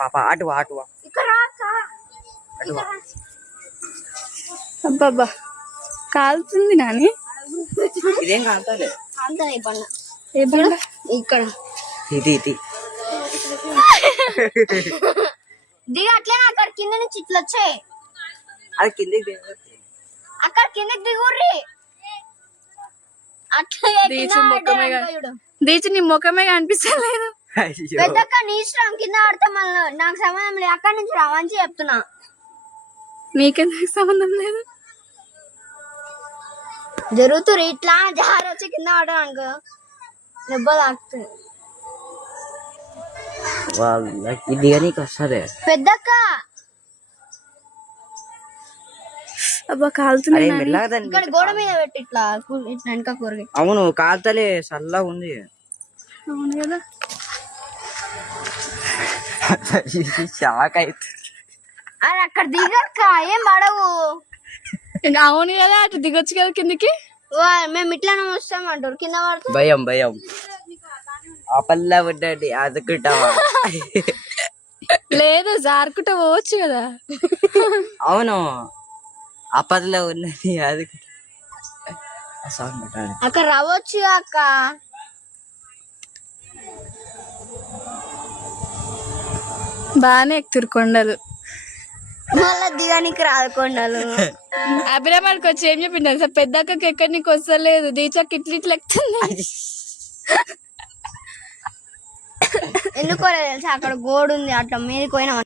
పాప అటు అటు అబ్బాబ్బా కాలుతుంది నాని. ఇదేం కాదు ఇక్కడ దిగ అట్లే అక్కడ కింద నుంచి ఇట్లా వచ్చాయి. అది కిందకి అక్కడ కిందకి దిగుర్రి. దీచి నీ ముఖమే కనిపిస్తలేదు. పెద్దక్క నీ ఇష్టం, కింద పడితే మళ్ళీ నాకు సంబంధం లేదు. అక్కడి నుంచి రావని చెప్తున్నా. నీకెందుకు సంబంధం లేదు? జరుగుతుంది ఇట్లా జారి వచ్చి కింద పడడం అనుకో దెబ్బ తాకుతుంది. దిగనీకి వస్తుంది పెద్దక్క. అబ్బా కాలుతుంది. ఇక్కడ గోడ మీద పెట్టి ఇట్లా వెనక కూరగాయ. అవును కాలుతలే, చల్లగా ఉంది. అవును కదా. షాక్ అవుతుంది. అది అక్కడ దిగక్క, ఏం పడవు. అవును కదా, అటు దిగొచ్చు కదా కిందికి. మేము ఇట్లానే వస్తాం అంటారు, కింద పడుతుంది. భయం ఆ పల్ల పడ్డాడి అదుకుంటావా? లేదు జారుకుంటా పోవచ్చు కదా. అవును అప్పట్లో ఉన్నది అది. అక్కడ రావచ్చు అక్క. బానే ఎక్కుతారు కొండలు, మళ్ళా దిగానికి రాదు కొండలు. అభిరామానికి వచ్చి ఏం చెప్పింది తెలుసా? పెద్దక్కకి ఎక్కడ నీకు వస్తలేదు, దీచక్క ఇట్లా ఇట్లా ఎక్కుతుంది. ఎందుకో తెలుసా, అక్కడ గోడు ఉంది, అట్లా మీదకి పోయినా